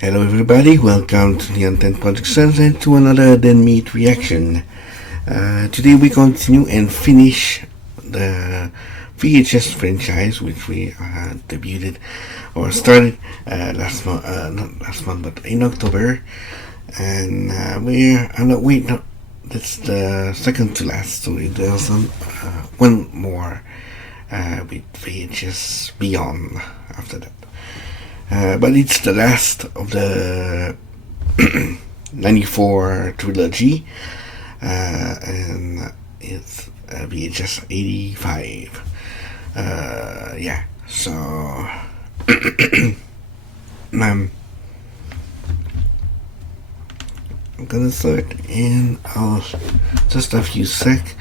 Hello everybody, welcome to Nihonten Productions and to another Den Meat reaction. Today we continue and finish the VHS franchise which we debuted or started last month, not last month but in October. And that's the second to last story. There's one more with VHS Beyond after that. But it's the last of the 94 trilogy, and it's VHS 85. Yeah, so I'm gonna start in just a few sec,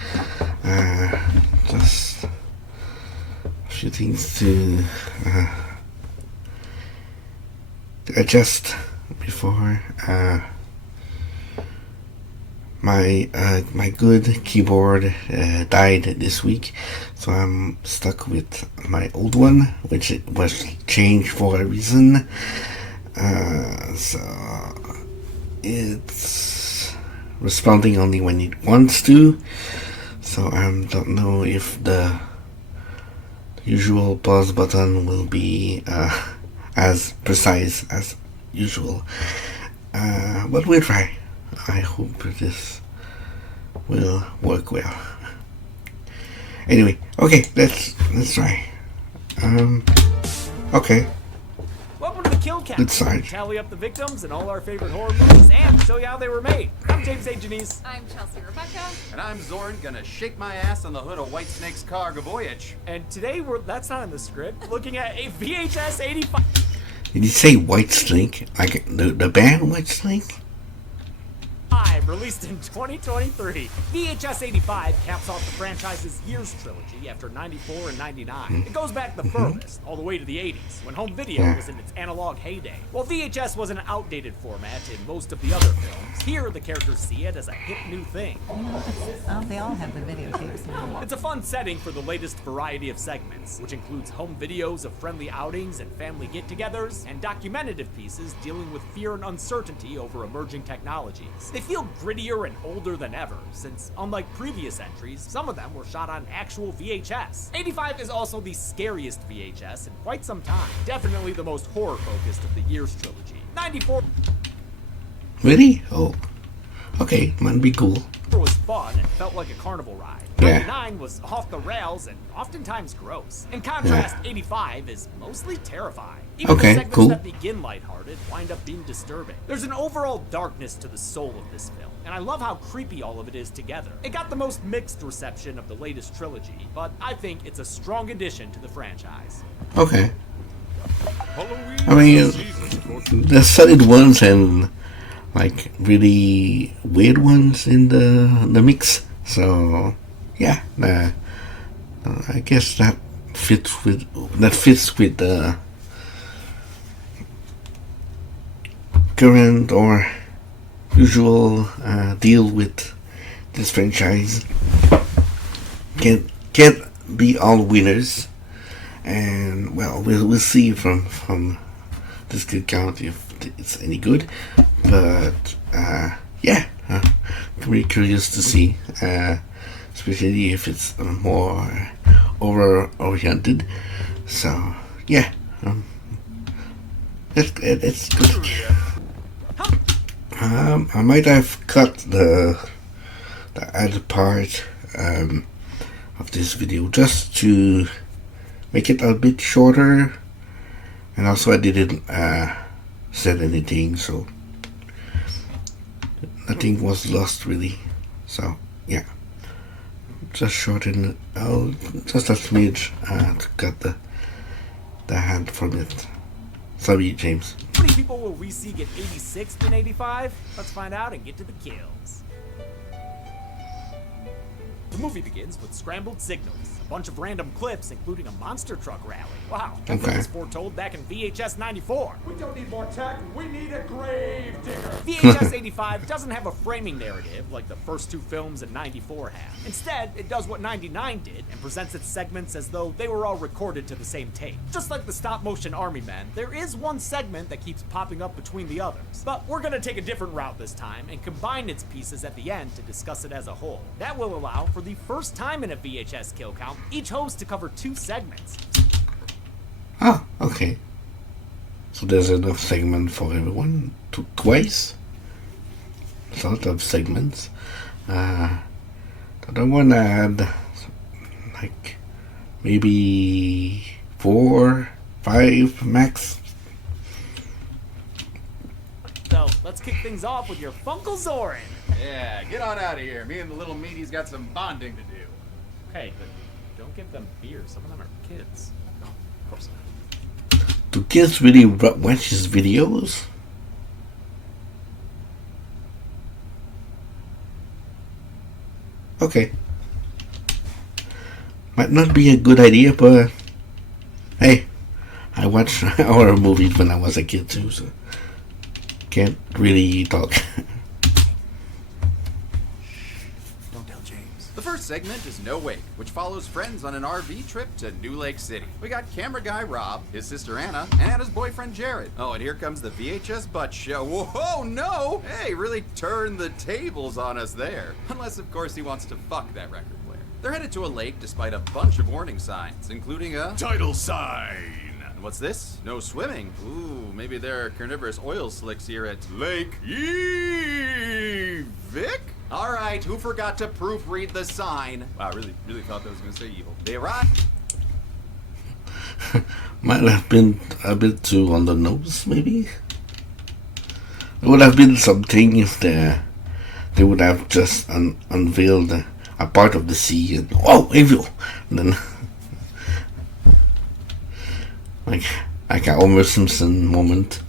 just a few things to adjust before my good keyboard died this week, so I'm stuck with my old one, which it was changed for a reason. So it's responding only when it wants to, so I don't know if the usual pause button will be as precise as usual, but we'll try. I hope this will work well. Anyway, okay, let's try. Okay. Welcome to the Kill Count. Good side. Tally up the victims in all our favorite horror movies and show you how they were made. I'm James A. Janice. I'm Chelsea Rebecca. And I'm Zorn, gonna shake my ass on the hood of Whitesnake's car voyage. And today that's not in the script, looking at a VHS 85. Did you say White Snake? Like the band White Snake? Released in 2023. VHS 85 caps off the franchise's Years trilogy after 94 and 99. It goes back the furthest, all the way to the 80s, when home video was in its analog heyday. While VHS was an outdated format in most of the other films, here the characters see it as a hip new thing. Oh, they all have the videotapes now. It's a fun setting for the latest variety of segments, which includes home videos of friendly outings and family get-togethers, and documentative pieces dealing with fear and uncertainty over emerging technologies. They feel grittier and older than ever, since unlike previous entries, some of them were shot on actual VHS. 85 is also the scariest VHS in quite some time. Definitely the most horror-focused of the Years trilogy. 94 Really? Oh, okay, might be cool. was fun and felt like a carnival ride. Yeah. 99 was off the rails and oftentimes gross. In contrast, 85 is mostly terrifying. Even Okay, the segments cool. that begin lighthearted wind up being disturbing. There's an overall darkness to the soul of this film, and I love how creepy all of it is together. It got the most mixed reception of the latest trilogy, but I think it's a strong addition to the franchise. Okay. I mean, the solid ones and like really weird ones in the mix. So yeah, I guess that fits with the current or usual deal with this franchise. Can't be all winners, and well, we'll see from this good count if it's any good. But yeah, I'm really curious to see, especially if it's more horror-oriented. So yeah, it's good. I might have cut the ad part of this video just to make it a bit shorter, and also I didn't said anything, so nothing was lost really. So yeah, just shorten it out just a smidge to cut the hand from it. Sorry, James. How many people will we see get 86th in 85? Let's find out and get to the kills. The movie begins with scrambled signals, a bunch of random clips, including a monster truck rally. Wow, that Okay. was foretold back in VHS 94. We don't need more tech, we need a grave digger. VHS 85 doesn't have a framing narrative like the first two films in 94 have. Instead, it does what 99 did and presents its segments as though they were all recorded to the same tape. Just like the stop-motion Army Men, there is one segment that keeps popping up between the others. But we're gonna take a different route this time and combine its pieces at the end to discuss it as a whole. That will allow, for the first time in a VHS kill count, each host to cover two segments. Ah, okay. So there's enough segment for everyone to twice. Sort of segments. The other one I had like maybe 4, 5 max. So let's kick things off with your Funkle Zorin. Yeah, get on out of here. Me and the little meaty's got some bonding to do. Hey, but don't give them beer. Some of them are kids. No, of course not. Do kids really watch his videos? Okay. Might not be a good idea, but hey, I watched horror movies when I was a kid too, so can't really talk. Don't tell James. The first segment is No Wake, which follows friends on an RV trip to New Lake City. We got camera guy Rob, his sister Anna, and his boyfriend Jared. Oh, and here comes the VHS butt show. Whoa, no! Hey, really turned the tables on us there. Unless, of course, he wants to fuck that record player. They're headed to a lake despite a bunch of warning signs, including a title sign. And what's this? No swimming. Ooh, maybe there are carnivorous oil slicks here at Lake Vic? All right, who forgot to proofread the sign? Wow, really thought that was going to say evil. They arrived. Might have been a bit too on the nose, maybe. It would have been something if they would have just unveiled a part of the sea and evil, and then like a Homer Simpson moment.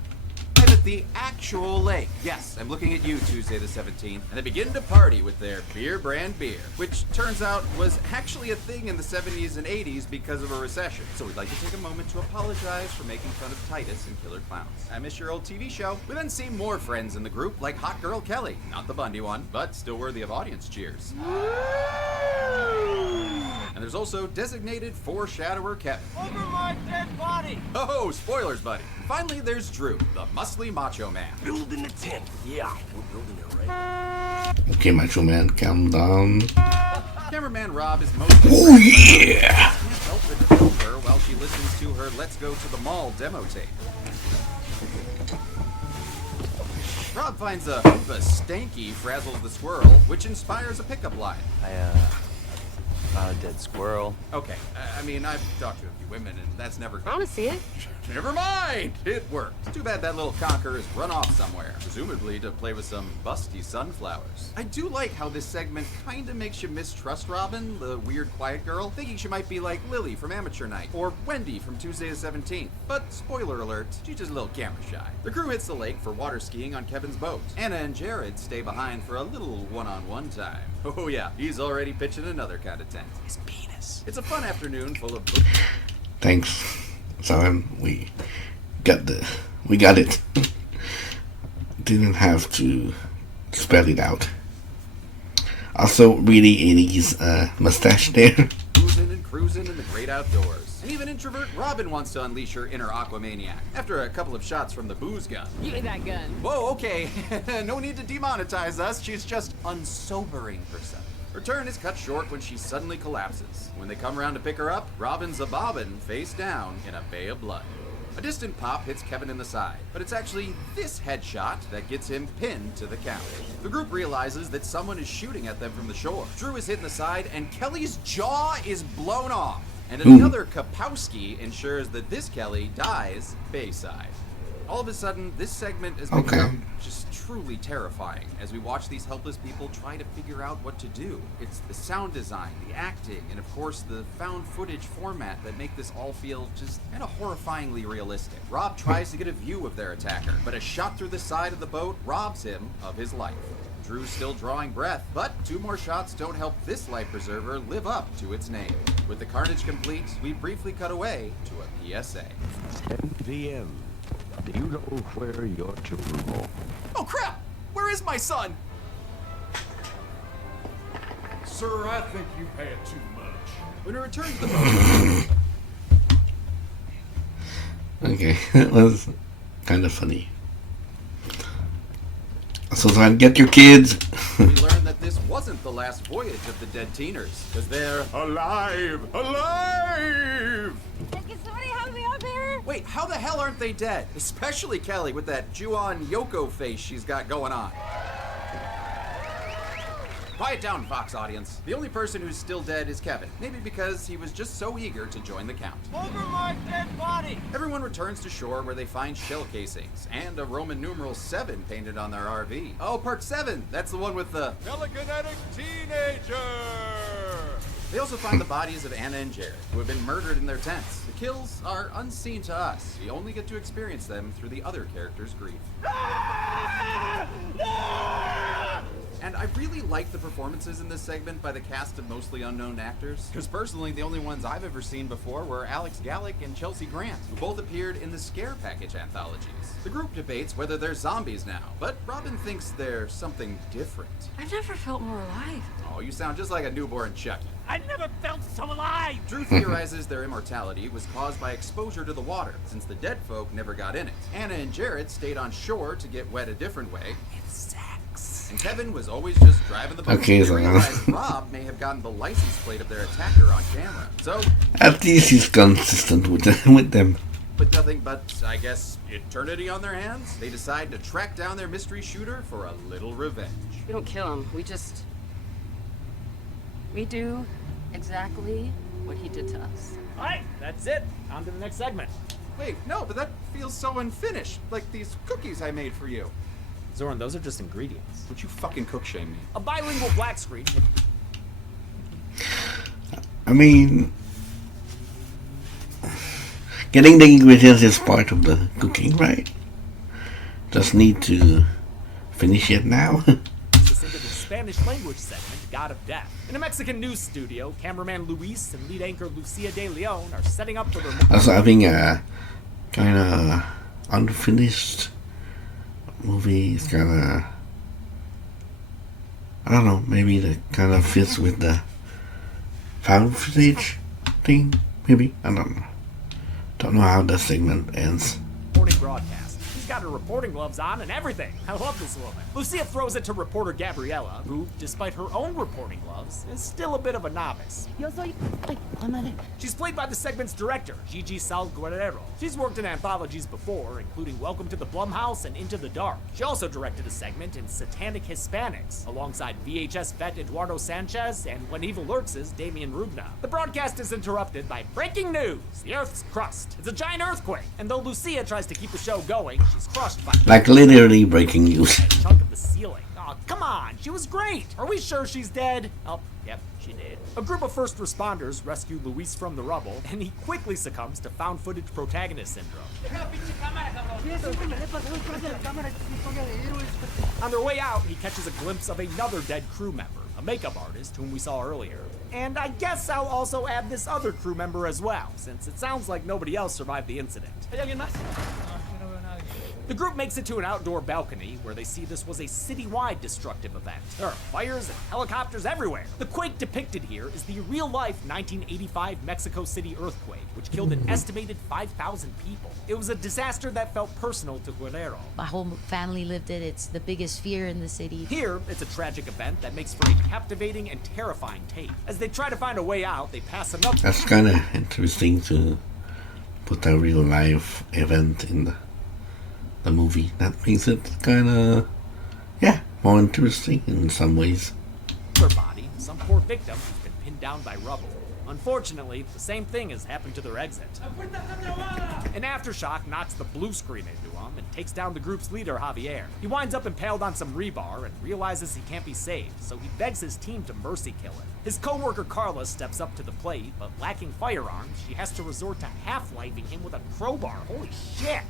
At the actual lake. Yes, I'm looking at you, Tuesday the 17th. And they begin to party with their beer brand beer, which turns out was actually a thing in the 70s and 80s because of a recession. So we'd like to take a moment to apologize for making fun of Titus and Killer Clowns. I miss your old TV show. We then see more friends in the group, like Hot Girl Kelly. Not the Bundy one, but still worthy of audience cheers. And there's also designated foreshadower Kevin. Over my dead body! Oh, spoilers, buddy. And finally, there's Drew, the muscly macho man. Building a tent. Yeah, we're building it right. Okay, Macho Man, calm down. Cameraman Rob is mostly... Oh yeah! Can't help but film her while she listens to her Let's Go to the Mall demo tape. Rob finds the stanky frazzles the squirrel, which inspires a pickup line. Dead squirrel. Okay, I mean, I've talked to a few women, and that's never... I want to see it. Never mind! It worked. Too bad that little conker has run off somewhere, presumably to play with some busty sunflowers. I do like how this segment kinda makes you mistrust Robin, the weird quiet girl, thinking she might be like Lily from Amateur Night, or Wendy from Tuesday the 17th. But, spoiler alert, she's just a little camera shy. The crew hits the lake for water skiing on Kevin's boat. Anna and Jared stay behind for a little one-on-one time. Oh yeah, he's already pitching another kind of tent. His penis. It's a fun afternoon full of... Thanks, Simon. We got it. Didn't have to spell it out. Also, really 80s mustache there. Boozing and cruising in the great outdoors. And even introvert Robin wants to unleash her inner Aquamaniac after a couple of shots from the booze gun. Give me that gun. Whoa, okay. No need to demonetize us. She's just unsobering herself. Her turn is cut short when she suddenly collapses. When they come around to pick her up, Robin's a bobbin face down in a bay of blood. A distant pop hits Kevin in the side, but it's actually this headshot that gets him pinned to the couch. The group realizes that someone is shooting at them from the shore. Drew is hit in the side, and Kelly's jaw is blown off. And another Kapowski ensures that this Kelly dies bayside. All of a sudden, this segment has become just truly terrifying as we watch these helpless people try to figure out what to do. It's the sound design, the acting, and of course the found footage format that make this all feel just kind of horrifyingly realistic. Rob tries to get a view of their attacker, but a shot through the side of the boat robs him of his life. Drew's still drawing breath, but 2 more shots don't help this life preserver live up to its name. With the carnage complete, we briefly cut away to a PSA. 10 p.m. Do you know where your children are? Oh crap! is my son? Sir, I think you pay it too much. When we return to the boat, Okay, that was kind of funny. So I'd get your kids. we learn that this wasn't the last voyage of the dead teeners, because they're Alive! Alive! Can somebody help me up here? Wait, how the hell aren't they dead? Especially Kelly with that Ju-on Yoko face she's got going on. Quiet down, Fox audience. The only person who's still dead is Kevin. Maybe because he was just so eager to join the count. Over my dead body! Everyone returns to shore where they find shell casings and a Roman numeral 7 painted on their RV. Oh, part 7! That's the one with the... Telekinetic teenager! They also find the bodies of Anna and Jared, who have been murdered in their tents. The kills are unseen to us. We only get to experience them through the other characters' grief. And I really like the performances in this segment by the cast of mostly unknown actors, because personally the only ones I've ever seen before were Alex Gallick and Chelsea Grant, who both appeared in the Scare Package anthologies. The group debates whether they're zombies now, but Robin thinks they're something different. I've never felt more alive. Oh, you sound just like a newborn Chucky. I never felt so alive! Drew theorizes their immortality was caused by exposure to the water, since the dead folk never got in it. Anna and Jared stayed on shore to get wet a different way. And Kevin was always just driving the boat. Okay, They so- realized Rob may have gotten the license plate of their attacker on camera. So, At least he's consistent with them. with nothing but, I guess, eternity on their hands, they decide to track down their mystery shooter for a little revenge. We don't kill him. We do exactly what he did to us. Alright, that's it. On to the next segment. Wait, no, but that feels so unfinished. Like these cookies I made for you. Zoran, those are just ingredients. Don't you fucking cook shame me. A bilingual black screen. I mean, getting the ingredients is part of the cooking, right? Just need to finish it now. This into the Spanish language segment, God of Death. In a Mexican news studio, cameraman Luis and lead anchor Lucia de Leon are setting up for their... Also having a kind of unfinished movie is kind of, I don't know, maybe that kind of fits with the found footage thing, maybe, I don't know how the segment ends. Morning broadcast. She's got her reporting gloves on and everything. I love this woman. Lucia throws it to reporter Gabriella, who, despite her own reporting gloves, is still a bit of a novice. Yo soy... Ay, madre. She's played by the segment's director, Gigi Salguero. She's worked in anthologies before, including Welcome to the Blumhouse and Into the Dark. She also directed a segment in Satanic Hispanics, alongside VHS vet Eduardo Sanchez and When Evil Lurks' Damian Rubna. The broadcast is interrupted by breaking news: the Earth's crust. It's a giant earthquake, and though Lucia tries to keep the show going, she's crushed by Like literally breaking news. a chunk of the ceiling. Oh, come on, she was great. Are we sure she's dead? Oh, yep, she did. A group of first responders rescue Luis from the rubble, and he quickly succumbs to found footage protagonist syndrome. On their way out, he catches a glimpse of another dead crew member, a makeup artist whom we saw earlier. And I guess I'll also add this other crew member as well, since it sounds like nobody else survived the incident. The group makes it to an outdoor balcony where they see this was a citywide destructive event. There are fires and helicopters everywhere. The quake depicted here is the real-life 1985 Mexico City earthquake, which killed an estimated 5,000 people. It was a disaster that felt personal to Guerrero. My whole family lived it. It's the biggest fear in the city. Here, it's a tragic event that makes for a captivating and terrifying tape. As they try to find a way out, they pass another... That's kind of interesting to put a real life event in the movie. That makes it kind of, yeah, more interesting in some ways. body, some poor victim who's been pinned down by rubble. Unfortunately, the same thing has happened to their exit. An aftershock knocks the blue screen into him and takes down the group's leader, Javier. He winds up impaled on some rebar and realizes he can't be saved, so he begs his team to mercy kill him. His co-worker Carla steps up to the plate, but lacking firearms, she has to resort to half-lifing him with a crowbar. Holy shit!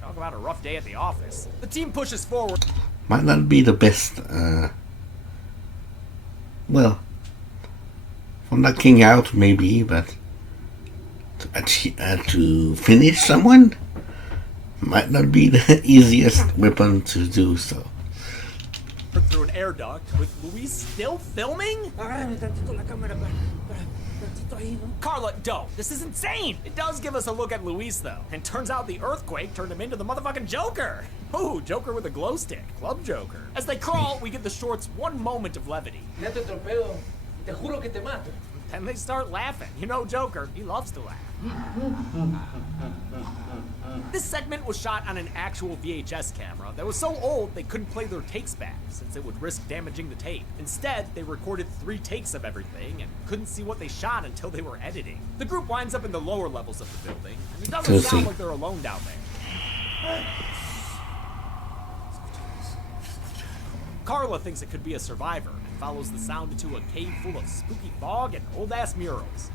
Talk about a rough day at the office. The team pushes forward. Might not be the best, well, from knocking out maybe, but to finish someone, might not be the easiest weapon to do so. Through an air duct with Luis still filming? Carla, don't. This is insane. It does give us a look at Luis, though. And turns out the earthquake turned him into the motherfucking Joker. Ooh, Joker with a glow stick. Club Joker. As they crawl, we give the shorts one moment of levity. Then they start laughing. You know Joker, he loves to laugh. This segment was shot on an actual VHS camera that was so old they couldn't play their takes back since it would risk damaging the tape. Instead, they recorded 3 takes of everything and couldn't see what they shot until they were editing. The group winds up in the lower levels of the building, and it doesn't sound like they're alone down there. Carla thinks it could be a survivor and follows the sound into a cave full of spooky fog and old-ass murals.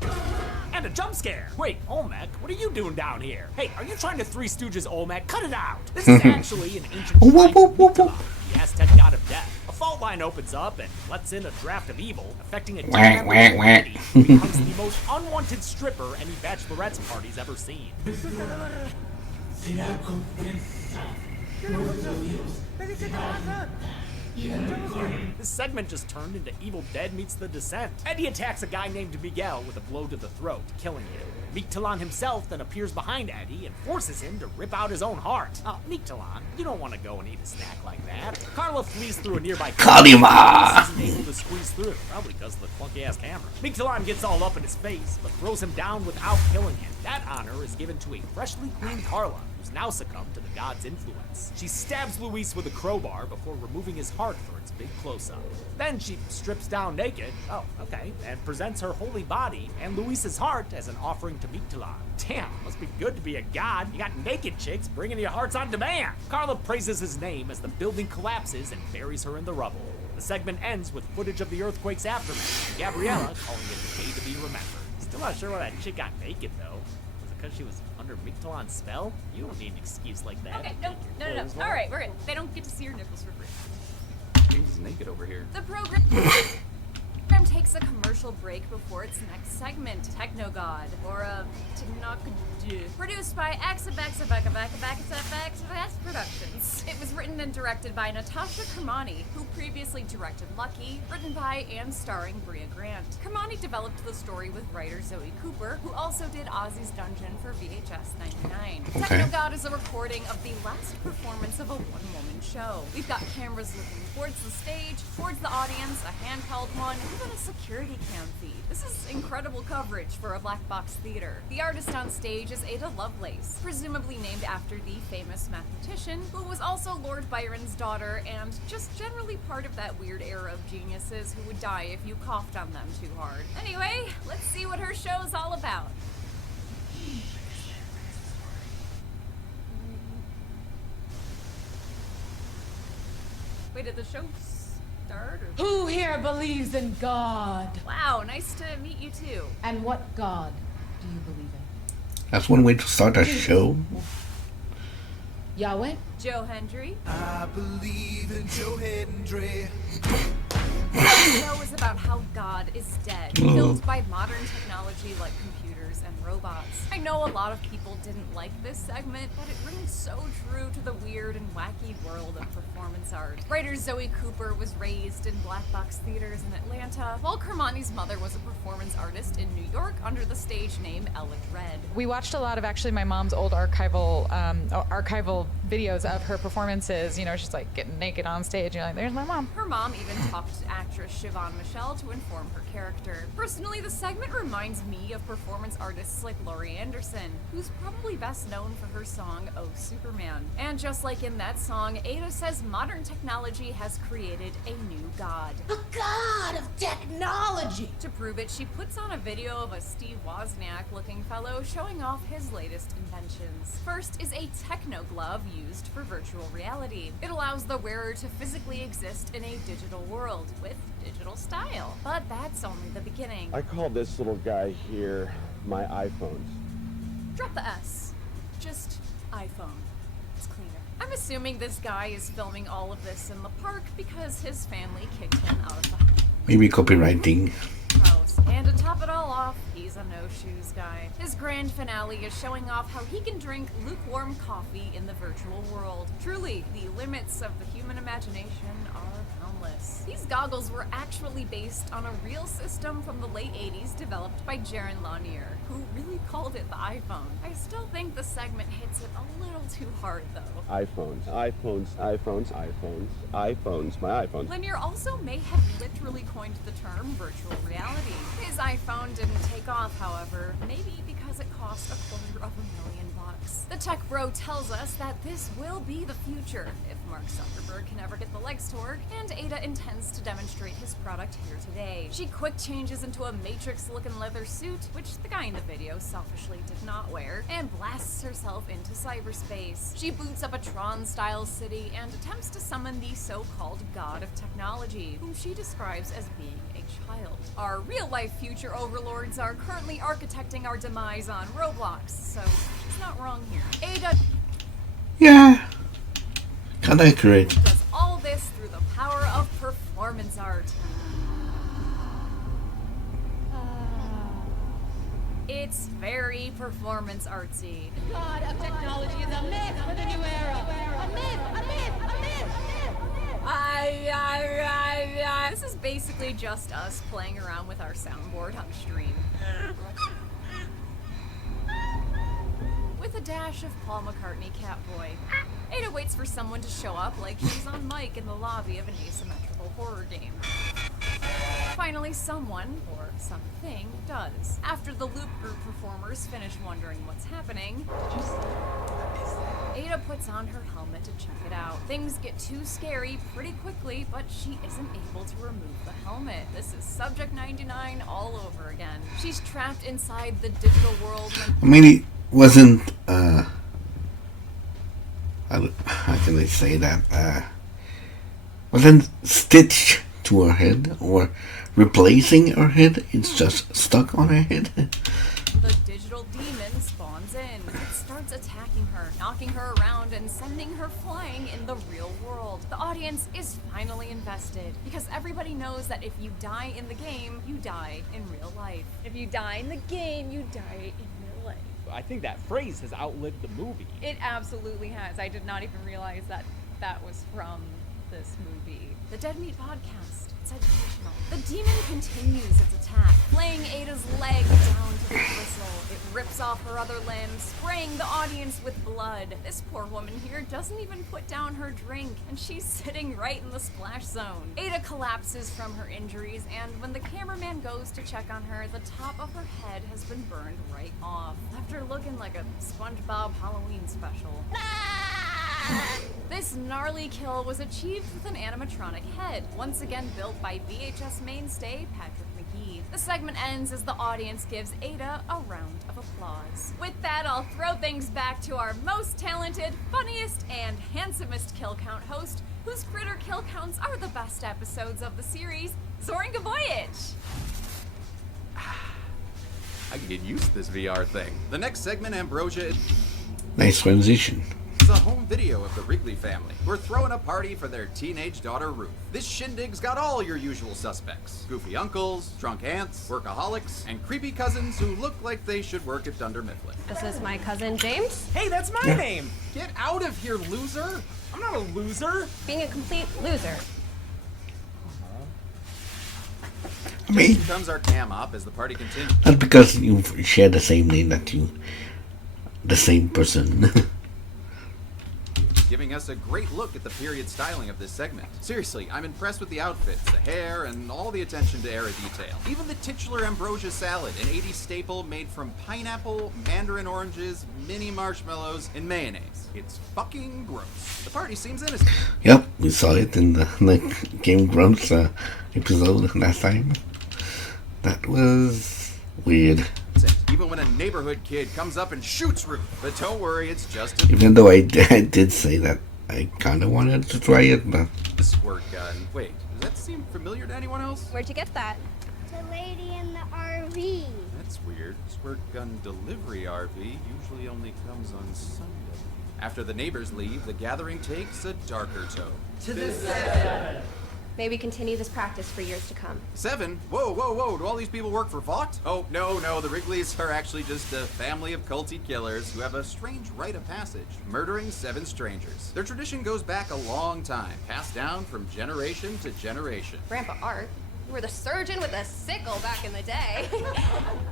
And a jump scare! Wait, Olmec, what are you doing down here? Hey, are you trying to Three Stooges Olmec? Cut it out! This is actually an ancient shrine of Mictlan, the Aztec god of death. A fault line opens up and lets in a draft of evil, affecting a humanity who becomes the most unwanted stripper any bachelorette's party's ever seen. This segment just turned into Evil Dead meets The Descent. Eddie attacks a guy named Miguel with a blow to the throat, killing him. Mictlan himself then appears behind Eddie and forces him to rip out his own heart. Mictlan, you don't want to go and eat a snack like that. Carla flees through a nearby Kalima! Isn't able to squeeze through, probably because of the clunky-ass camera. Mictlan gets all up in his face, but throws him down without killing him. That honor is given to a freshly cleaned Carla, who's now succumbed to the god's influence. She stabs Luis with a crowbar before removing his heart for its big close-up. Then she strips down naked, and presents her holy body and Luis's heart as an offering to Mictlan. Damn, must be good to be a god. You got naked chicks bringing you hearts on demand. Carla praises his name as the building collapses and buries her in the rubble. The segment ends with footage of the earthquake's aftermath, and Gabriella calling it a day to be remembered. Still not sure why that chick got naked, though. Was it because she was under Mictlan's spell? You don't need an excuse like that. Okay, no. All right, we're good. They don't get to see your nipples for free. James is naked over here. The program takes a commercial break before its next segment, Techno God, or Technokadu, produced by Axabax Productions. It was written and directed by Natasha Kermani, who previously directed Lucky, written by and starring Bria Grant. Kermani developed the story with writer Zoe Cooper, who also did Ozzy's Dungeon for VHS 99. Okay. Techno God is a recording of the last performance of a one-woman show. We've got cameras looking towards the stage, towards the audience, a handheld one, even a security cam feed. This is incredible coverage for a black box theater. The artist on stage is Ada Lovelace, presumably named after the famous mathematician, who was also Lord Byron's daughter and just generally part of that weird era of geniuses who would die if you coughed on them too hard. Anyway, let's see what her show's all about. Wait, did the show start? Or... Who here believes in God? Wow, nice to meet you too. And what God do you believe in? That's one way to start a show. Yahweh? Joe Hendry. I believe in Joe Hendry. The show is about how God is dead, built by modern technology like computers and robots. I know a lot of people didn't like this segment, but it rings so true to the weird and wacky world of performance art. Writer Zoe Cooper was raised in black box theaters in Atlanta, while Kermani's mother was a performance artist in New York under the stage name Alec Red. We watched a lot of actually my mom's old archival videos of her performances. You know, she's like getting naked on stage. You're like, there's my mom. Her mom even talked to actress Siobhan Michelle to inform her character. Personally, the segment reminds me of performance artists like Laurie Anderson, who's probably best known for her song Oh Superman. And just like in that song, Ada says modern technology has created a new god. A god of technology! To prove it, she puts on a video of a Steve Wozniak-looking fellow showing off his latest inventions. First is a techno glove used for virtual reality. It allows the wearer to physically exist in a digital world with digital style. But that's only the beginning. I call this little guy here my iPhones. Drop the S. Just iPhone. It's cleaner. I'm assuming this guy is filming all of this in the park because his family kicked him out of the house. Maybe copywriting. And to top it all off, He's a no-shoes guy. His grand finale is showing off how he can drink lukewarm coffee in the virtual world. Truly, the limits of the human imagination are boundless. These goggles were actually based on a real system from the late 80s developed by Jaron Lanier, who really called it the iPhone. I still think the segment hits it a little too hard, though. iPhones, iPhones, iPhones, iPhones, iPhones, my iPhones. Lanier also may have literally coined the term virtual reality. His iPhone didn't take off, however, maybe because it cost $250,000. The tech bro tells us that this will be the future if Mark Zuckerberg can ever get the legs to work, and Ada intends to demonstrate his product here today. She quick changes into a Matrix-looking leather suit, which the guy in the video selfishly did not wear, and blasts herself into cyberspace. She boots up a Tron-style city and attempts to summon the so-called god of technology, whom she describes as being a child. Our real-life future overlords are currently architecting our demise on Roblox, so she's not wrong here. Ada Yeah, kinda accurate. does all this through the power of performance art. It's very performance artsy. God of technology is a myth for the new era. A myth, a myth, a myth. This is basically just us playing around with our soundboard on stream. With a dash of Paul McCartney Catboy. Ada waits for someone to show up like she's on mic in the lobby of an asymmetrical horror game. Finally, someone, or something, does. After the Loop Group performers finish wondering what's happening, Ada puts on her helmet to check it out. Things get too scary pretty quickly, but she isn't able to remove the helmet. This is Subject 99 all over again. She's trapped inside the digital world when I mean, it wasn't, how can I say that? Wasn't stitched to her head or replacing her head. It's just stuck on her head. the digital demon spawns in. It starts attacking her, knocking her around and sending her flying in the real world. The audience is finally invested because everybody knows that if you die in the game, you die in real life. If you die in the game, you die in real life. I think that phrase has outlived the movie. It absolutely has. I did not even realize that that was from this movie. The Dead Meat Podcast. It's educational. The demon continues its attack, flaying Ada's leg down to the bristle. It rips off her other limb, spraying the audience with blood. This poor woman here doesn't even put down her drink, and she's sitting right in the splash zone. Ada collapses from her injuries, and when the cameraman goes to check on her, the top of her head has been burned right off, left her looking like a SpongeBob Halloween special. This gnarly kill was achieved with an animatronic head, once again built by VHS mainstay Patrick McGee. The segment ends as the audience gives Ada a round of applause. With that, I'll throw things back to our most talented, funniest, and handsomest kill count host, whose critter kill counts are the best episodes of the series, Zoran Gavoyich. I can get used to this VR thing. The next segment, Ambrosia, is Nice transition. a home video of the Wrigley family. We're throwing a party for their teenage daughter, Ruth. This shindig's got all your usual suspects. Goofy uncles, drunk aunts, workaholics, and creepy cousins who look like they should work at Dunder Mifflin. This is my cousin James. Hey, that's my name! Get out of here, loser! I'm not a loser! Being a complete loser. I mean, Here comes our cam op as the party continues. not because you share the same name that you, the same person. Giving us a great look at the period styling of this segment. Seriously, I'm impressed with the outfits, the hair, and all the attention to era detail. Even the titular ambrosia salad, an 80s staple made from pineapple, mandarin oranges, mini marshmallows, and mayonnaise. It's fucking gross. The party seems innocent. Yep, we saw it in the Game Grumps episode last time. That was weird. Even when a neighborhood kid comes up and shoots Ruth. But don't worry, it's just a Even though I did say that I kind of wanted to try it, but squirt gun. Wait, does that seem familiar to anyone else? Where'd you get that? The lady in the RV. That's weird. Squirt gun delivery RV usually only comes on Sunday. After the neighbors leave, the gathering takes a darker tone. To the 7. Maybe continue this practice for years to come. 7? Whoa, whoa, whoa, do all these people work for Vought? Oh, no, the Wrigleys are actually just a family of culty killers who have a strange rite of passage, murdering 7 strangers. Their tradition goes back a long time, passed down from generation to generation. Grandpa Art, you were the surgeon with a sickle back in the day.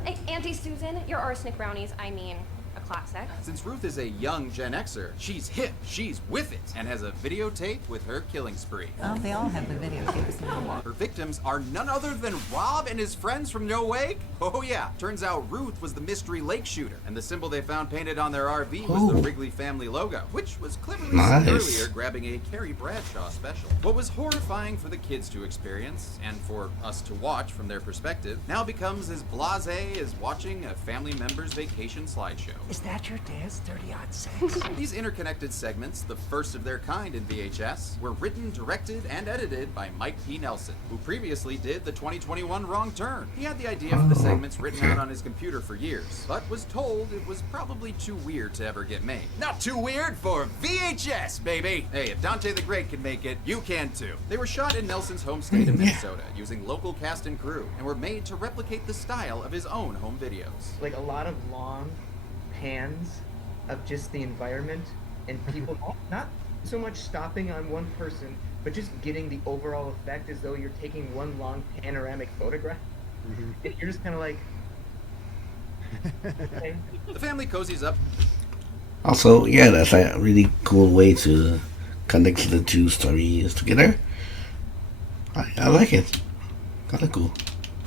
Hey, Auntie Susan, your arsenic brownies, I mean, a classic. Since Ruth is a young Gen Xer, she's hip, she's with it, and has a videotape with her killing spree. Oh, they all have the videotapes now. Her victims are none other than Rob and his friends from No Wake. Oh yeah, turns out Ruth was the mystery lake shooter, and the symbol they found painted on their RV was the Wrigley family logo, which was cleverly seen earlier grabbing a Carrie Bradshaw special. What was horrifying for the kids to experience, and for us to watch from their perspective, now becomes as blasé as watching a family member's vacation slideshow. Is that your dad's 30-odd sex? These interconnected segments, the first of their kind in VHS, were written, directed, and edited by Mike P. Nelson, who previously did the 2021 Wrong Turn. He had the idea for the segments written out on his computer for years, but was told it was probably too weird to ever get made. Not too weird for VHS, baby! Hey, if Dante the Great can make it, you can too. They were shot in Nelson's home state of Minnesota, using local cast and crew, and were made to replicate the style of his own home videos. Like a lot of long pans of just the environment and people not so much stopping on one person, but just getting the overall effect as though you're taking one long panoramic photograph. And you're just kind of like, okay. The family cozies up. Also, yeah, that's a really cool way to connect the two stories together. I like it. Kinda cool.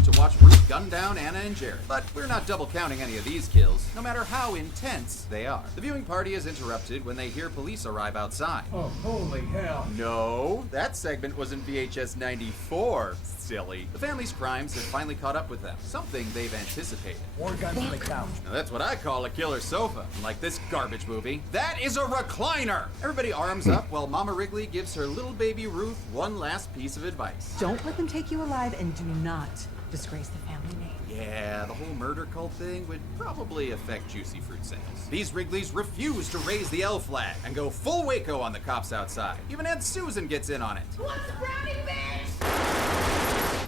To watch Ruth gun down Anna and Jared. But we're not double counting any of these kills, no matter how intense they are. The viewing party is interrupted when they hear police arrive outside. Oh, holy hell. No, that segment was in VHS 94, silly. The family's crimes have finally caught up with them, something they've anticipated. More guns on the couch. Now that's what I call a killer sofa, unlike this garbage movie. That is a recliner! Everybody arms up while Mama Wrigley gives her little baby Ruth one last piece of advice. Don't let them take you alive, and do not disgrace the family name. Yeah, the whole murder cult thing would probably affect Juicy Fruit sales. These Wrigleys refuse to raise the L flag and go full Waco on the cops outside. Even Aunt Susan gets in on it. What's the brownie, bitch?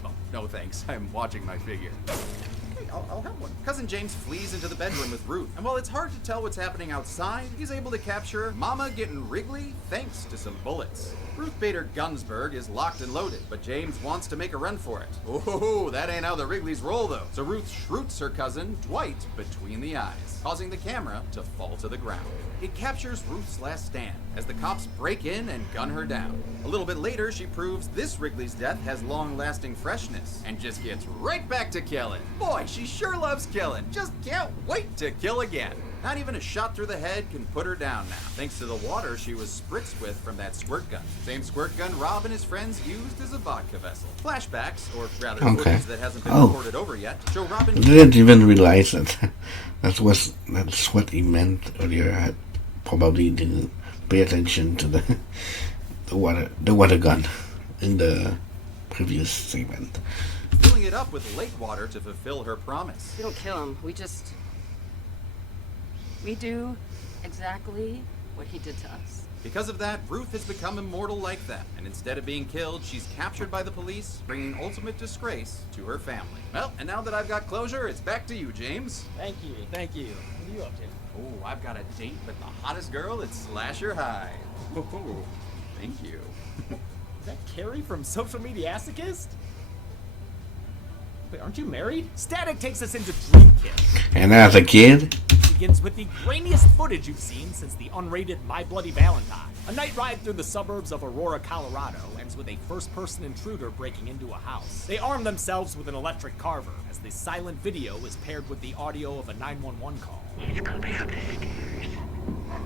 Oh, no thanks, I'm watching my figure. Okay, I'll have one. Cousin James flees into the bedroom with Ruth, and while it's hard to tell what's happening outside, he's able to capture Mama getting Wrigley thanks to some bullets. Ruth Bader Gunsberg is locked and loaded, but James wants to make a run for it. Oh, that ain't how the Wrigleys roll, though. So Ruth shroots her cousin, Dwight, between the eyes, causing the camera to fall to the ground. It captures Ruth's last stand as the cops break in and gun her down. A little bit later, she proves this Wrigley's death has long-lasting freshness and just gets right back to killing. Boy, she sure loves killing. Just can't wait to kill again. Not even a shot through the head can put her down now, thanks to the water she was spritzed with from that squirt gun. Same squirt gun Rob and his friends used as a vodka vessel. Flashbacks, or rather footage that hasn't been recorded over yet, show Rob and... I didn't even realize that that's what he meant earlier. I probably didn't pay attention to the water gun in the previous segment. Filling it up with lake water to fulfill her promise. We don't kill him, we do exactly what he did to us. Because of that, Ruth has become immortal like them, and instead of being killed, she's captured by the police, bringing ultimate disgrace to her family. Well, and now that I've got closure, it's back to you, James. Thank you. What are you up to? Oh, I've got a date with the hottest girl at Slasher High. Oh, thank you. Is that Carrie from Social Media Asticist? Wait, aren't you married? Static takes us into Dream Kill. And as a kid, Begins with the grainiest footage you've seen since the unrated My Bloody Valentine. A night ride through the suburbs of Aurora, Colorado ends with a first-person intruder breaking into a house. They arm themselves with an electric carver as the silent video is paired with the audio of a 911 call. He's coming up the stairs.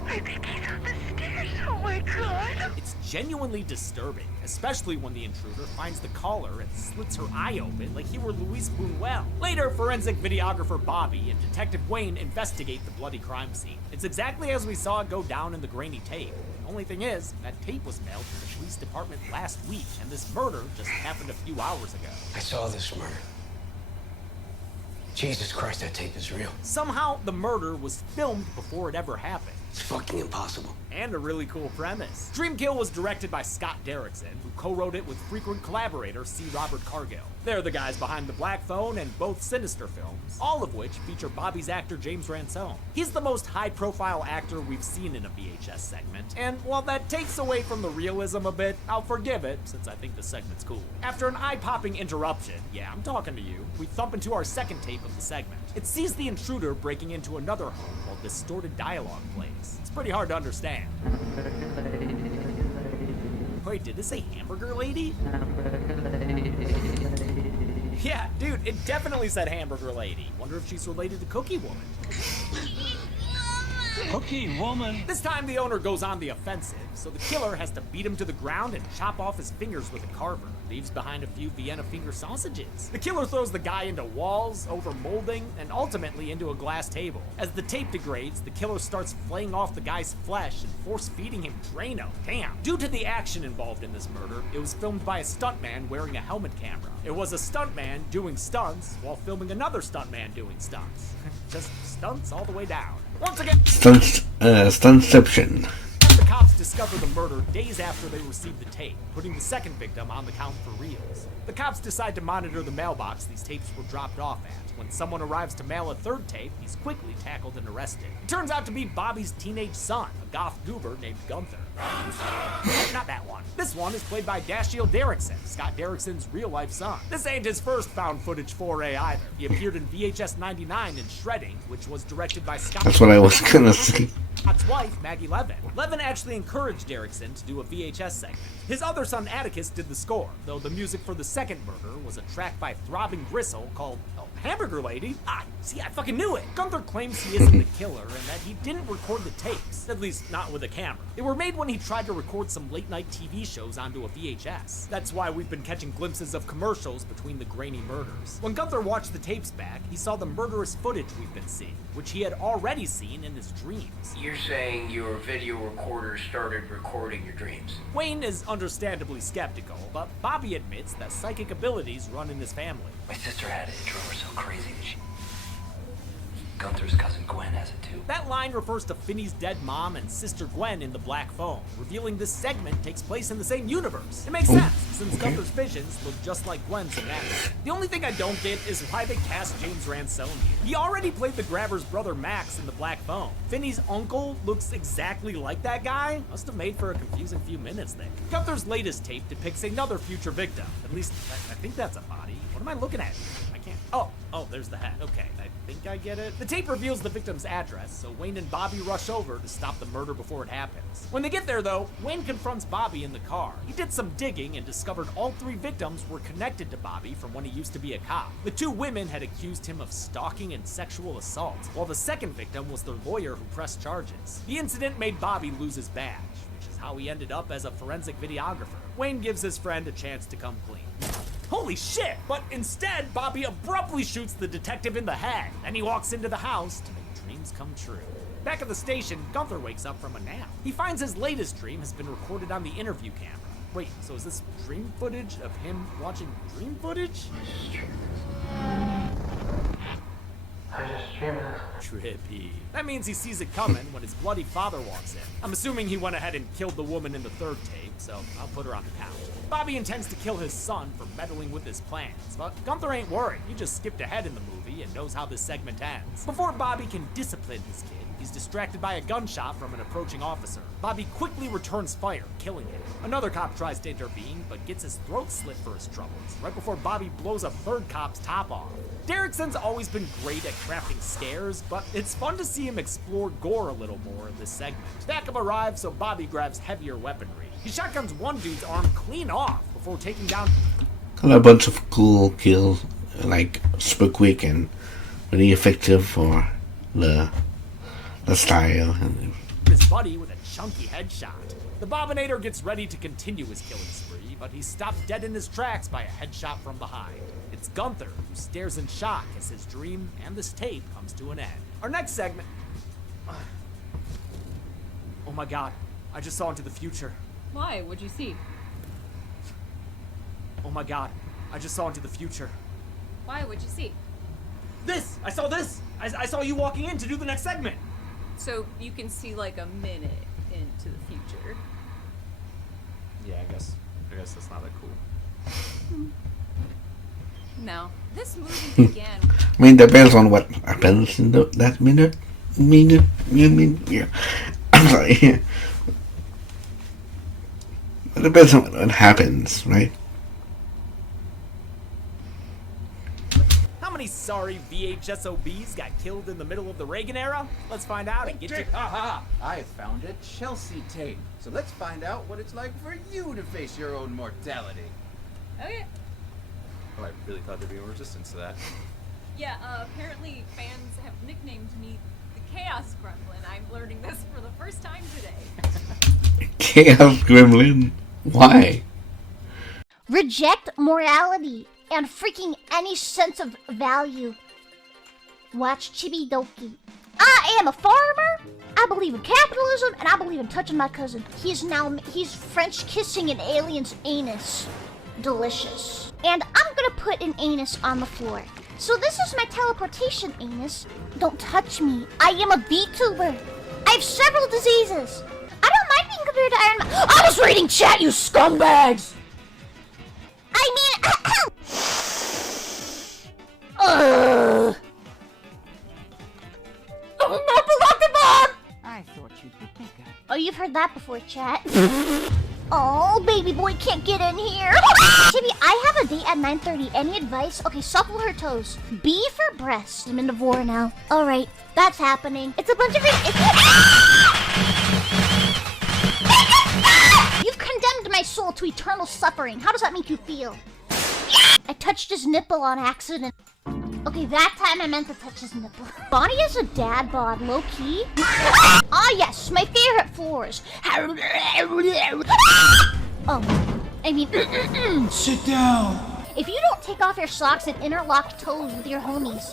I think he's on the stairs. Oh my god. It's genuinely disturbing, especially when the intruder finds the caller and slits her eye open like he were Luis Buñuel. Later, forensic videographer Bobby and Detective Wayne investigate the bloody crime scene. It's exactly as we saw it go down in the grainy tape. The only thing is, that tape was mailed to the police department last week, and this murder just happened a few hours ago. I saw this murder. Jesus Christ, that tape is real. Somehow, the murder was filmed before it ever happened. It's fucking impossible. And a really cool premise. Dream Kill was directed by Scott Derrickson, who co-wrote it with frequent collaborator C. Robert Cargill. They're the guys behind The Black Phone and both Sinister films, all of which feature Bobby's actor James Ransone. He's the most high-profile actor we've seen in a VHS segment, and while that takes away from the realism a bit, I'll forgive it, since I think the segment's cool. After an eye-popping interruption, yeah, I'm talking to you, we thump into our second tape of the segment. It sees the intruder breaking into another home while distorted dialogue plays. It's pretty hard to understand. Wait, did it say hamburger lady? Yeah, dude, it definitely said hamburger lady. Wonder if she's related to Cookie Woman. Cookie Woman? This time the owner goes on the offensive, so the killer has to beat him to the ground and chop off his fingers with a carver. Leaves behind a few Vienna finger sausages. The killer throws the guy into walls, over molding, and ultimately into a glass table. As the tape degrades, the killer starts flaying off the guy's flesh and force-feeding him Drano. Damn. Due to the action involved in this murder, it was filmed by a stuntman wearing a helmet camera. It was a stuntman doing stunts while filming another stuntman doing stunts. Just stunts all the way down. Once again, Stuntception. the cops discover the murder days after they receive the tape, putting the second victim on the count for reals. The cops decide to monitor the mailbox these tapes were dropped off at. When someone arrives to mail a third tape, he's quickly tackled and arrested. It turns out to be Bobby's teenage son, a goth goober named Gunther. Not that one. This one is played by Dashiell Derrickson, Scott Derrickson's real-life son. This ain't his first found footage foray either. He appeared in VHS 99 in Shredding, which was directed by Scott. That's what I was gonna say. Scott's wife, Maggie Levin. Levin actually encouraged Derrickson to do a VHS segment. His other son, Atticus, did the score, though the music for the second murder was a track by Throbbing Gristle called Hamburger Lady? See, I fucking knew it! Gunther claims he isn't the killer and that he didn't record the tapes, at least not with a camera. They were made when he tried to record some late-night TV shows onto a VHS. That's why we've been catching glimpses of commercials between the grainy murders. When Gunther watched the tapes back, he saw the murderous footage we've been seeing, which he had already seen in his dreams. You're saying your video recorder started recording your dreams? Wayne is understandably skeptical, but Bobby admits that psychic abilities run in his family. My sister had it. It drove her so crazy that she... Gunther's cousin Gwen has it too. That line refers to Finney's dead mom and sister Gwen in The Black Phone, revealing this segment takes place in the same universe. It makes sense, since Gunther's visions look just like Gwen's in that. The only thing I don't get is why they cast James Ransone here. He already played the grabber's brother Max in The Black Phone. Finney's uncle looks exactly like that guy. Must have made for a confusing few minutes there. Gunther's latest tape depicts another future victim. At least, I think that's a body. What am I looking at? I can't. Oh, there's the head. Okay, I think I get it. The tape reveals the victim's address, so Wayne and Bobby rush over to stop the murder before it happens. When they get there, though, Wayne confronts Bobby in the car. He did some digging and discovered all three victims were connected to Bobby from when he used to be a cop. The two women had accused him of stalking and sexual assault, while the second victim was their lawyer who pressed charges. The incident made Bobby lose his badge, which is how he ended up as a forensic videographer. Wayne gives his friend a chance to come clean. Holy shit! But instead, Bobby abruptly shoots the detective in the head. Then he walks into the house to make dreams come true. Back at the station, Gunther wakes up from a nap. He finds his latest dream has been recorded on the interview camera. Wait, so is this dream footage of him watching dream footage? I just dreamed this. Trippy. That means he sees it coming when his bloody father walks in. I'm assuming he went ahead and killed the woman in the third tape, so I'll put her on the couch. Bobby intends to kill his son for meddling with his plans, but Gunther ain't worried. He just skipped ahead in the movie and knows how this segment ends. Before Bobby can discipline his kid, he's distracted by a gunshot from an approaching officer. Bobby quickly returns fire, killing him. Another cop tries to intervene, but gets his throat slit for his troubles, right before Bobby blows a third cop's top off. Derrickson's always been great at crafting scares, but it's fun to see him explore gore a little more in this segment. Backup arrives, so Bobby grabs heavier weaponry. He shotguns one dude's arm clean off before taking down Got a bunch of cool kills, like super quick and really effective for the style. his buddy with a chunky headshot. The Bobinator gets ready to continue his killing spree, but he's stopped dead in his tracks by a headshot from behind. It's Gunther, who stares in shock as his dream and this tape comes to an end. Our next segment... Oh my god, I just saw into the future. Why? What'd you see? Oh my god, I just saw into the future. Why? What'd you see? This! I saw this! I saw you walking in to do the next segment! So you can see like a minute into the future. Yeah, I guess that's not that cool. No, this movie began. I mean, depends on what happens in that minute. Yeah. I'm sorry. It depends on what happens, right? How many sorry VHSOBs got killed in the middle of the Reagan era? Let's find out and get you. Aha! I found a Chelsea tape. So let's find out what it's like for you to face your own mortality. Okay. Oh, I really thought there'd be a resistance to that. Yeah, apparently fans have nicknamed me the Chaos Gremlin. I'm learning this for the first time today. Chaos Gremlin. Why? Reject morality and freaking any sense of value. Watch Chibidoki. I am a farmer. I believe in capitalism, and I believe in touching my cousin. He's French kissing an alien's anus. Delicious. And I'm gonna put an anus on the floor. So this is my teleportation anus. Don't touch me. I am a VTuber. I have several diseases. I don't mind being compared to Iron Man. I was reading chat, you scumbags! I mean, I thought you'd be bigger. Oh, you've heard that before, chat. Oh, baby boy can't get in here. Chibi, I have a date at 9:30. Any advice? Okay, suckle her toes. B for breast. I'm in the war now. All right, that's happening. It's a bunch of You've condemned my soul to eternal suffering. How does that make you feel? I touched his nipple on accident. Okay, that time I meant to touch his nipple. Bonnie is a dad bod, low key. Ah, yes, my favorite floors. Oh, I mean, Sit down. if you don't take off your socks and interlock toes with your homies,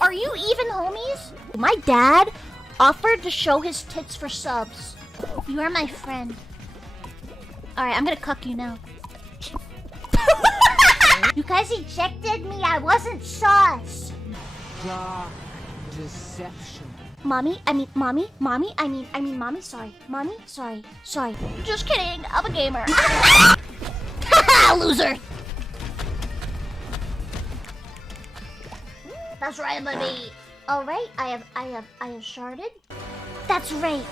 are you even homies? My dad offered to show his tits for subs. You are my friend. Alright, I'm gonna cuck you now. You guys ejected me, I wasn't sus. Dark deception. Mommy, sorry. Mommy, sorry. Just kidding, I'm a gamer. Loser. That's right, baby. Alright, I have sharded. That's right.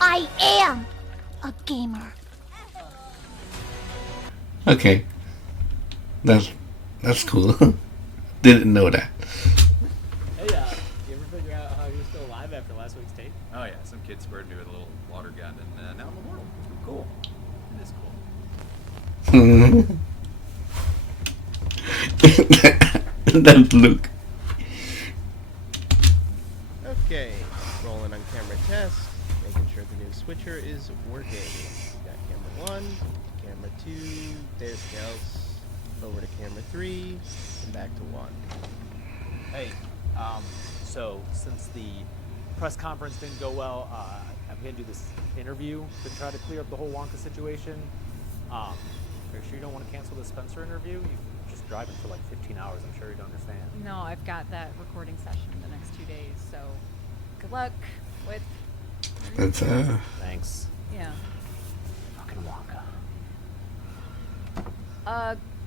I am a gamer. Okay. That's cool. Didn't know that. Hey, you ever figure out how you're still alive after last week's tape? Oh yeah, some kid squared me with a little water gun, and now I'm immortal. Cool. It is cool. That look. Okay, rolling on camera test, making sure the new switcher is working. Got camera 1, camera 2, there scouts, over to camera 3, and back to 1. Hey, so since the press conference didn't go well, I'm gonna do this interview to try to clear up the whole Wonka situation. Are you sure you don't want to cancel the Spencer interview? You're just driving for like 15 hours. I'm sure you don't understand. No, I've got that recording session in the next 2 days, so good luck with. That's Thanks. Yeah. Fucking Wonka.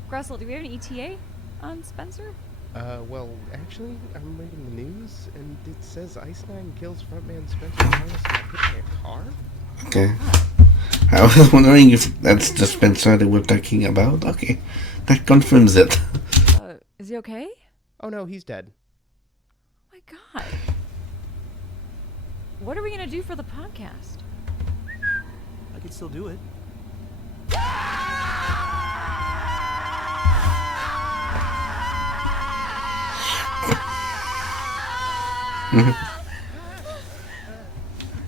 Gressel, do we have an ETA on Spencer? Well, actually, I'm reading the news, and it says Ice9 kills frontman Spencer Harris by hitting a car? okay. I was wondering if that's the Spencer that we're talking about. Okay, that confirms it. Is he okay? Oh no, he's dead. My God. What are we gonna do for the podcast? I could still do it.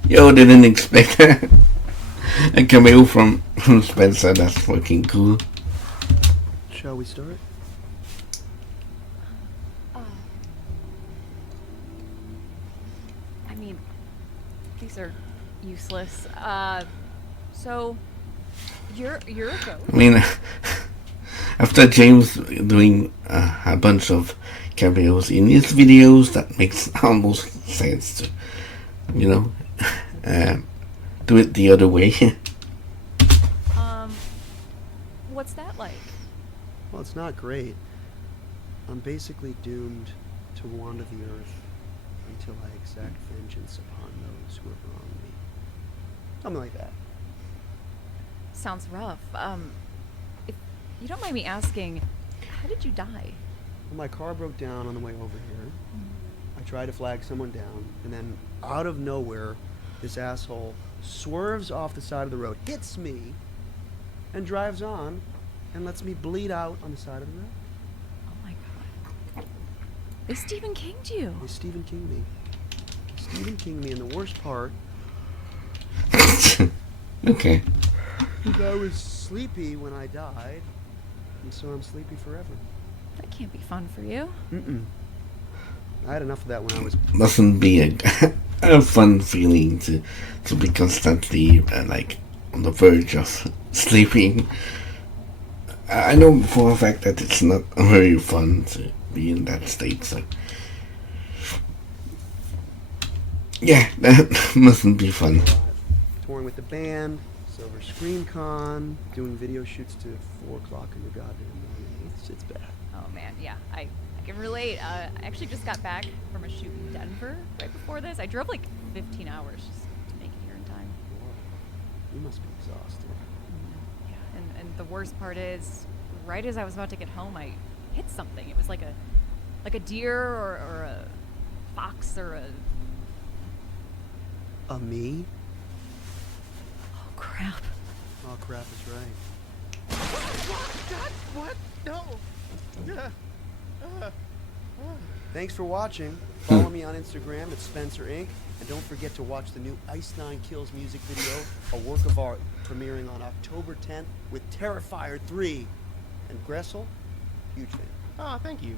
Yo, didn't expect that. A cameo from Spencer. That's fucking cool. Shall we start? I mean, these are useless. So you're a ghost. I mean, after James doing a bunch of cameos in his videos. That makes almost sense to, you know, do it the other way. What's that like? Well, it's not great. I'm basically doomed to wander the earth until I exact vengeance upon those who have wronged me. Something like that. Sounds rough. If you don't mind me asking, how did you die? Well, my car broke down on the way over here. I tried to flag someone down, and then out of nowhere, this asshole swerves off the side of the road, hits me, and drives on, and lets me bleed out on the side of the road. Oh my god. They Stephen King'd you. They Stephen King me. Stephen King me, and the worst part... Okay. is I was sleepy when I died, and so I'm sleepy forever. That can't be fun for you. Mm-mm. I had enough of that when I was... Mustn't be a fun feeling to be constantly like on the verge of sleeping. I know for a fact that it's not very fun to be in that state, so yeah, that mustn't be fun. Touring with the band, Silver Screen Con, doing video shoots to 4 o'clock in the goddamn morning. It's bad. Oh man, yeah, I can relate. I actually just got back from a shoot in Denver right before this. I drove like 15 hours just to make it here in time. You must be exhausted. Yeah, and the worst part is, right as I was about to get home, I hit something. It was like a deer or a fox or A me? Oh crap. Oh crap is right. What? No. Thanks for watching. Follow me on Instagram at Spencer Inc. And don't forget to watch the new Ice 9 Kills music video, a work of art premiering on October 10th with Terrifier 3. And Gressel, huge fan. Oh, thank you.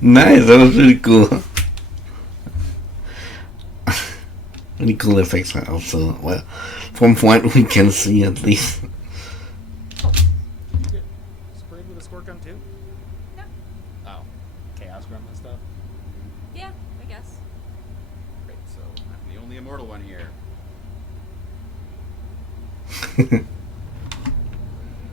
Nice, that was really cool. Really cool effects also. Well, from what we can see at least. Oh, did you get sprayed with a squirt gun too? No. Oh, chaos gremlin stuff? Yeah, I guess. Great, so I'm the only immortal one here.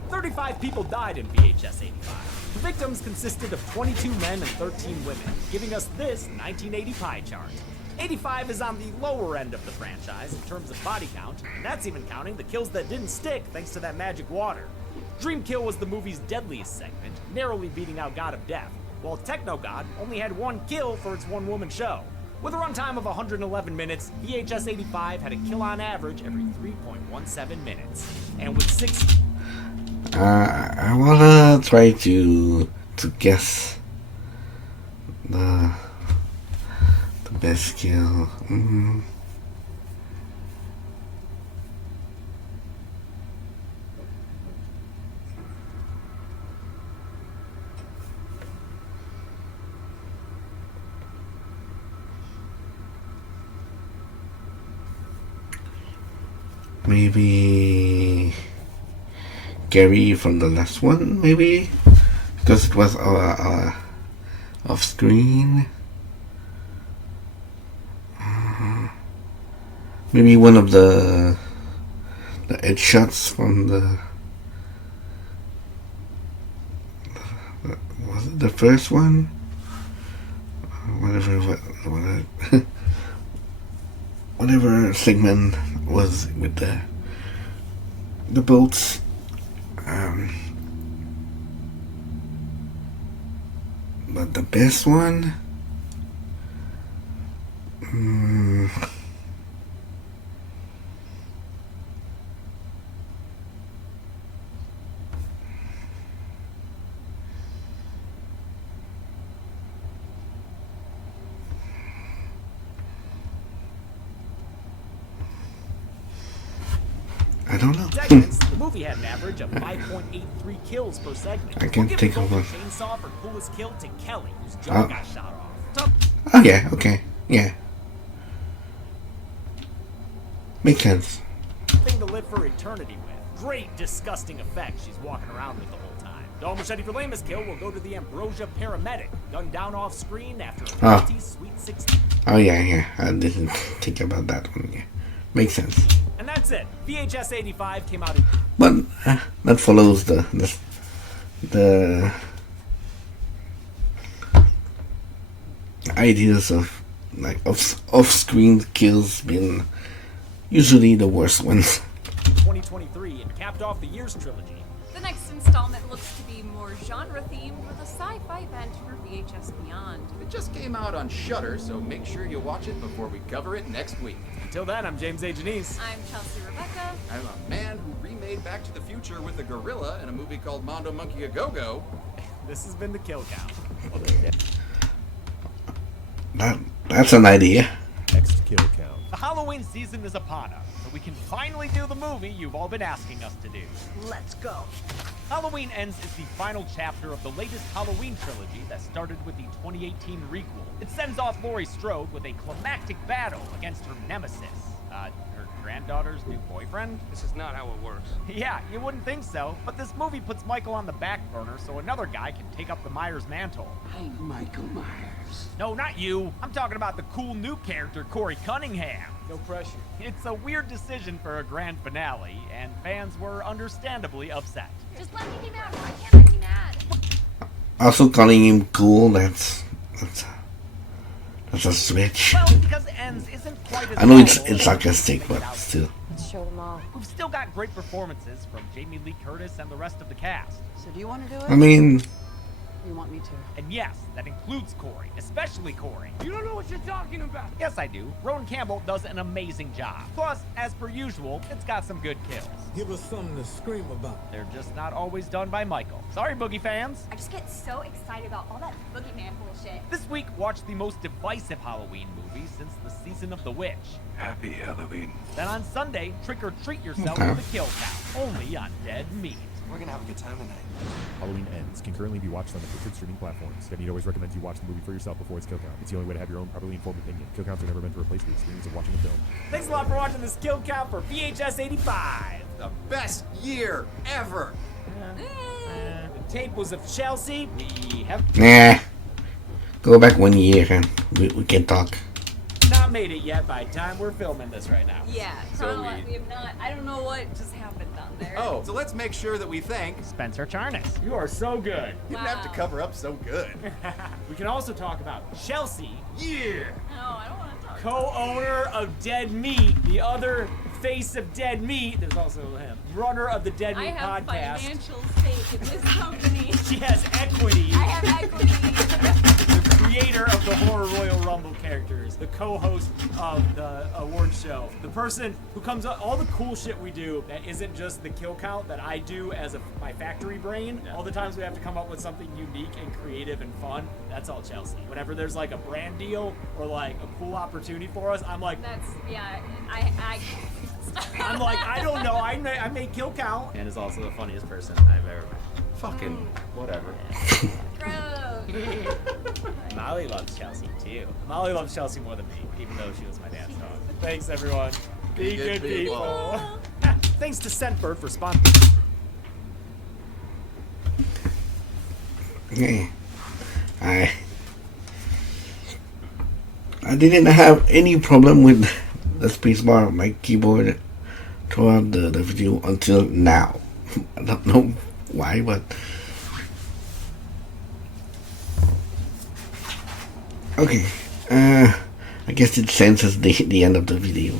35 people died in VHS 85. The victims consisted of 22 men and 13 women, giving us this 1980 pie chart. 85 is on the lower end of the franchise in terms of body count, and that's even counting the kills that didn't stick thanks to that magic water. Dream Kill was the movie's deadliest segment, narrowly beating out God of Death, while Techno God only had 1 kill for its one-woman show. With a runtime of 111 minutes, VHS 85 had a kill on average every 3.17 minutes. And with 6... I wanna try to guess the best kill. Maybe Gary from the last one, maybe because it was off screen. Maybe one of the headshots from was it the first one? Whatever segment was with the boats. But the best one, I don't know. segments, the movie had an average of 5.83 kills per segment. I can't take We'll give over. the chainsaw for coolest kill to Kelly, whose jaw got shot off. Oh yeah, okay, yeah. Makes sense. Thing to live for eternity with. Great, disgusting effect she's walking around with the whole time. Dull machete for lamest kill will go to the Ambrosia paramedic, gunned down off screen after a Ah. guilty Sweet 16. Oh yeah, I didn't think about that one. Yeah, makes sense. And that's it. VHS 85 came out in But that follows the ideas of like off-screen kills being usually the worst ones. 2023 and capped off the year's trilogy. The next installment looks to be more genre-themed with a sci-fi bent for VHS Beyond. It just came out on Shudder, so make sure you watch it before we cover it next week. Until then, I'm James A. Janice. I'm Chelsea Rebecca. I'm a man who remade Back to the Future with a gorilla in a movie called Mondo Monkey A Go-Go. This has been the Kill Count. That's an idea. Next kill count. The Halloween season is upon us, so we can finally do the movie you've all been asking us to do. Let's go. Halloween Ends is the final chapter of the latest Halloween trilogy that started with the 2018 requel. It sends off Laurie Strode with a climactic battle against her nemesis, her granddaughter's new boyfriend. This is not how it works. Yeah, you wouldn't think so, but this movie puts Michael on the back burner so another guy can take up the Myers mantle. I'm Michael Myers. No, not you. I'm talking about the cool new character, Corey Cunningham. No pressure. It's a weird decision for a grand finale, and fans were understandably upset. Just let me be mad. Why can't I be mad? Also calling him cool. That's a switch. Well, because Ends isn't quite as I know it's novel sarcastic, but still. Let's show them all. We've still got great performances from Jamie Lee Curtis and the rest of the cast. So do you want to do it? I mean, You want me to? And yes, that includes Corey, especially Corey. You don't know what you're talking about. Yes, I do. Rowan Campbell does an amazing job. Plus, as per usual, it's got some good kills. Give us something to scream about. They're just not always done by Michael. Sorry, Boogie fans. I just get so excited about all that boogeyman bullshit. This week, watch the most divisive Halloween movie since the season of the witch. Happy Halloween. Then on Sunday, trick or treat yourself Okay. with a kill count, only on Dead Meat. We're gonna have a good time tonight. Halloween Ends can currently be watched on the preferred streaming platforms. Debbie always recommends you watch the movie for yourself before its kill count. It's the only way to have your own properly informed opinion. Kill counts are never meant to replace the experience of watching a film. Thanks a lot for watching this kill count for VHS 85. The best year ever. The tape was of Chelsea. We have Nah. Go back 1 year and we can talk. not made it yet by the time we're filming this right now. Yeah, So we have not. I don't know what just happened down there. Oh, so let's make sure that we thank. Spencer Charnas. You are so good. You didn't have to Wow. cover up so good. We can also talk about Chelsea, Yeah. No, I don't want to talk. co-owner of Dead Meat, the other face of Dead Meat. There's also him, runner of the Dead I Meat have podcast. financial stake in this company. She has equity. I have equity. The creator of the Horror Royal Rumble characters, the co-host of the award show, the person who comes up, all the cool shit we do that isn't just the kill count that I do as my factory brain. All the times we have to come up with something unique and creative and fun, that's all Chelsea. Whenever there's like a brand deal or like a cool opportunity for us, I'm like, That's yeah. I'm like, I don't know, I made kill count. And is also the funniest person I've ever met. Fucking whatever. Gross. Molly loves Chelsea too. Molly loves Chelsea more than me, even though she was my dance dog. Thanks everyone. Be good people. Thanks to Scentbird for sponsoring. Yeah. I didn't have any problem with the spacebar on my keyboard throughout the video until now. I don't know why, but okay. I guess it senses the end of the video.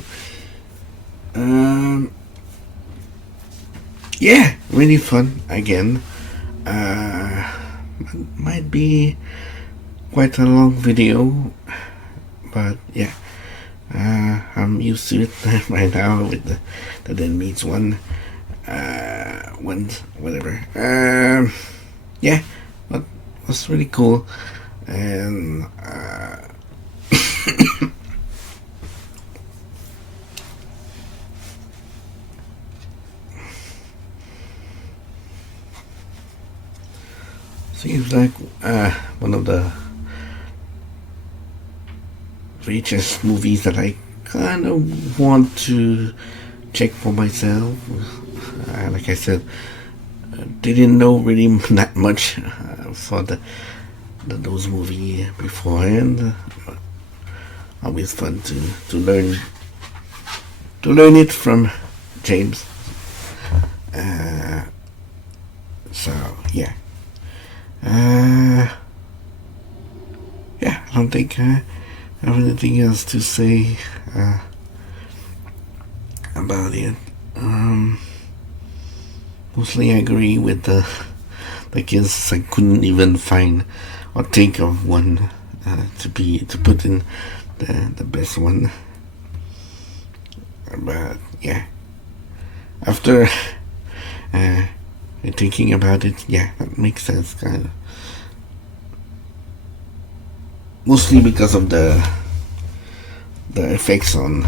Yeah, really fun again. Might be quite a long video, but yeah, I'm used to it right now with the Dead Meats one. Whatever. Yeah, but it was really cool, and seems like one of the VHS movies that I kind of want to check for myself. Like I said, didn't know really that much for those movies beforehand. Always fun to learn it from James. So yeah. Yeah, I don't think I have anything else to say about it. Mostly I agree with the kids. I couldn't even find or think of one to put in the best one. But yeah, after thinking about it, yeah, that makes sense, kind of. Mostly because of the effects on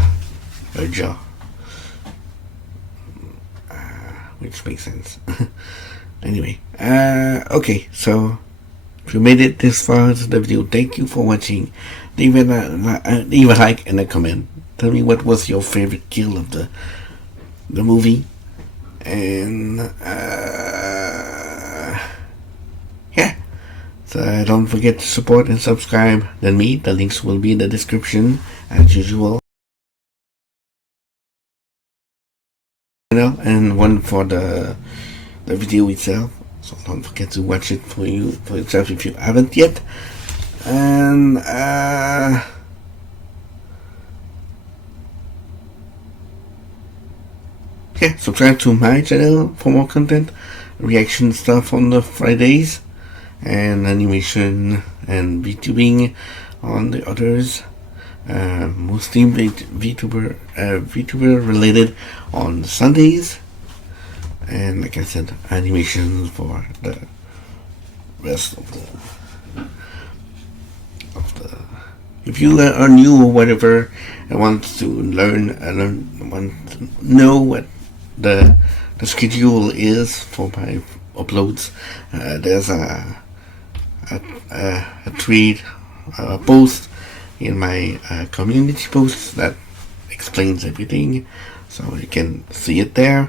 her jaw, which makes sense. Anyway, okay, so if you made it this far into the video, thank you for watching. Leave a like and a comment. Tell me what was your favorite kill of the movie, and yeah. So don't forget to support and subscribe. Then me. The links will be in the description as usual. And one for the video itself. So don't forget to watch it for yourself if you haven't yet. And yeah, subscribe to my channel for more content, reaction stuff on the Fridays, and animation and VTubing on the others. Mostly VTuber related on Sundays, and like I said, animation for the rest of the. If you are new or whatever and want to want to know what the schedule is for my uploads, there's a tweet, a post in my community post that explains everything, so you can see it there.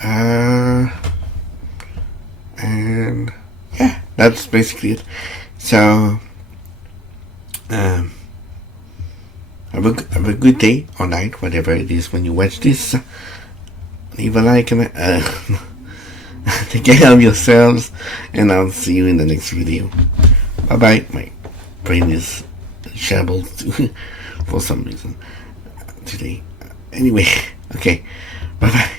And yeah, that's basically it. So have a good day or night, whatever it is when you watch this. Leave a like and take care of yourselves, and I'll see you in the next video. Bye bye. My brain is shambles for some reason today. Anyway, okay, bye bye.